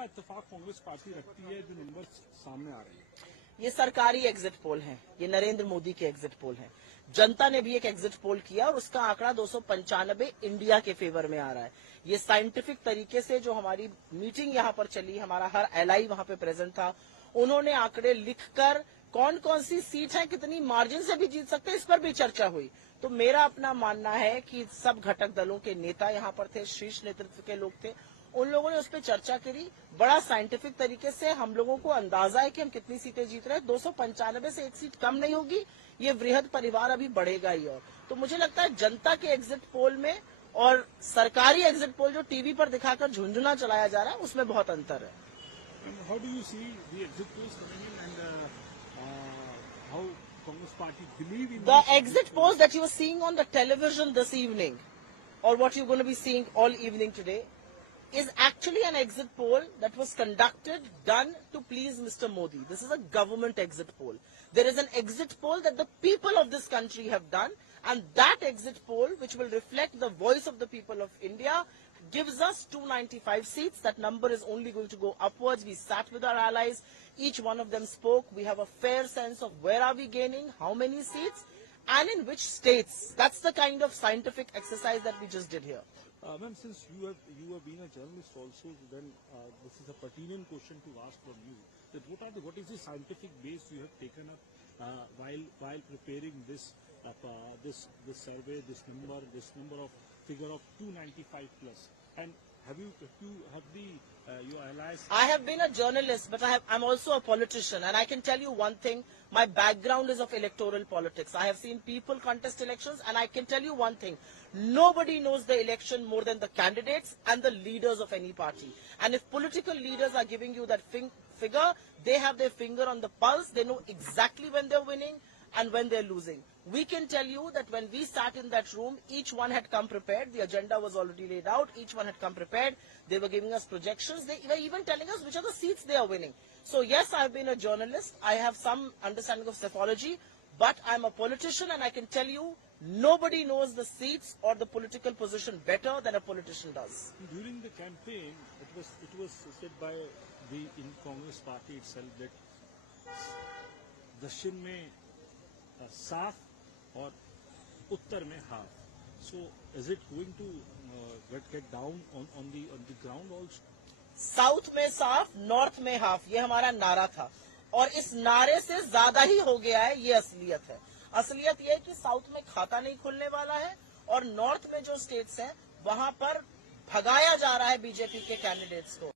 कितना इत्तेफाक कांग्रेस पार्टी रखती है जो नंबर सामने आ रहे हैं? ये सरकारी एग्जिट पोल हैं, ये नरेंद्र मोदी के एग्जिट पोल हैं। जनता ने भी एक एग्जिट पोल किया और उसका आंकड़ा 295 इंडिया के फेवर में आ रहा है। ये साइंटिफिक तरीके से जो हमारी मीटिंग यहाँ पर चली, हमारा हर एलआई वहां पे प्रेजेंट था, उन्होंने आंकड़े लिखकर कौन कौन सी सीट है, कितनी मार्जिन से भी जीत सकते हैं, इस पर भी चर्चा हुई। तो मेरा अपना मानना है कि सब घटक दलों के नेता यहाँ पर थे, शीर्ष नेतृत्व के लोग थे, उन लोगों ने उस पर चर्चा करी बड़ा साइंटिफिक तरीके से। हम लोगों को अंदाजा है कि हम कितनी सीटें जीत रहे हैं। 295 से एक सीट कम नहीं होगी, ये वृहद परिवार अभी बढ़ेगा ही। और तो मुझे लगता है जनता के एग्जिट पोल में और सरकारी एग्जिट पोल जो टीवी पर दिखाकर झुंझुना चलाया जा रहा है, उसमें बहुत अंतर है। How do you see the exit polls coming in and how Congress party believe in the exit polls that you are seeing on the television this evening, or what you're going to be seeing all evening today, is actually an exit poll that was conducted, done to please Mr. Modi. This is a government exit poll. There is an exit poll that the people of this country have done, and that exit poll, which will reflect the voice of the people of India, gives us 295 seats. That number is only going to go upwards. We sat with our allies. Each one of them spoke. We have a fair sense of where are we gaining, how many seats, and in which states. That's the kind of scientific exercise that we just did here. Ma'am, since you have been a journalist also, then this is a pertinent question to ask from you. That what is the scientific base you have taken up while preparing this survey, this number of figure of 295 plus, and have your allies? I have been a journalist, but I'm also a politician, and I can tell you one thing. My background is of electoral politics. I have seen people contest elections, and I can tell you one thing. Nobody knows the election more than the candidates and the leaders of any party. And if political leaders are giving you that figure, they have their finger on the pulse. They know exactly when they're winning and when they're losing. We can tell you that when we sat in that room, each one had come prepared. The agenda was already laid out. Each one had come prepared. They were giving us projections. They were even telling us which are the seats they are winning. So yes, I've been a journalist. I have some understanding of psephology, but I'm a politician, and I can tell you nobody knows the seats or the political position better than a politician does. During the campaign, it was said by the Congress party itself that दक्षिण में साफ और उत्तर में half. So is it going to get down on the ground also? South में साफ, north में half, ये हमारा नारा था, और इस नारे से ज्यादा ही हो गया है। ये असलियत है। असलियत ये है कि साउथ में खाता नहीं खुलने वाला है, और नॉर्थ में जो स्टेट्स हैं वहां पर भगाया जा रहा है बीजेपी के कैंडिडेट्स को।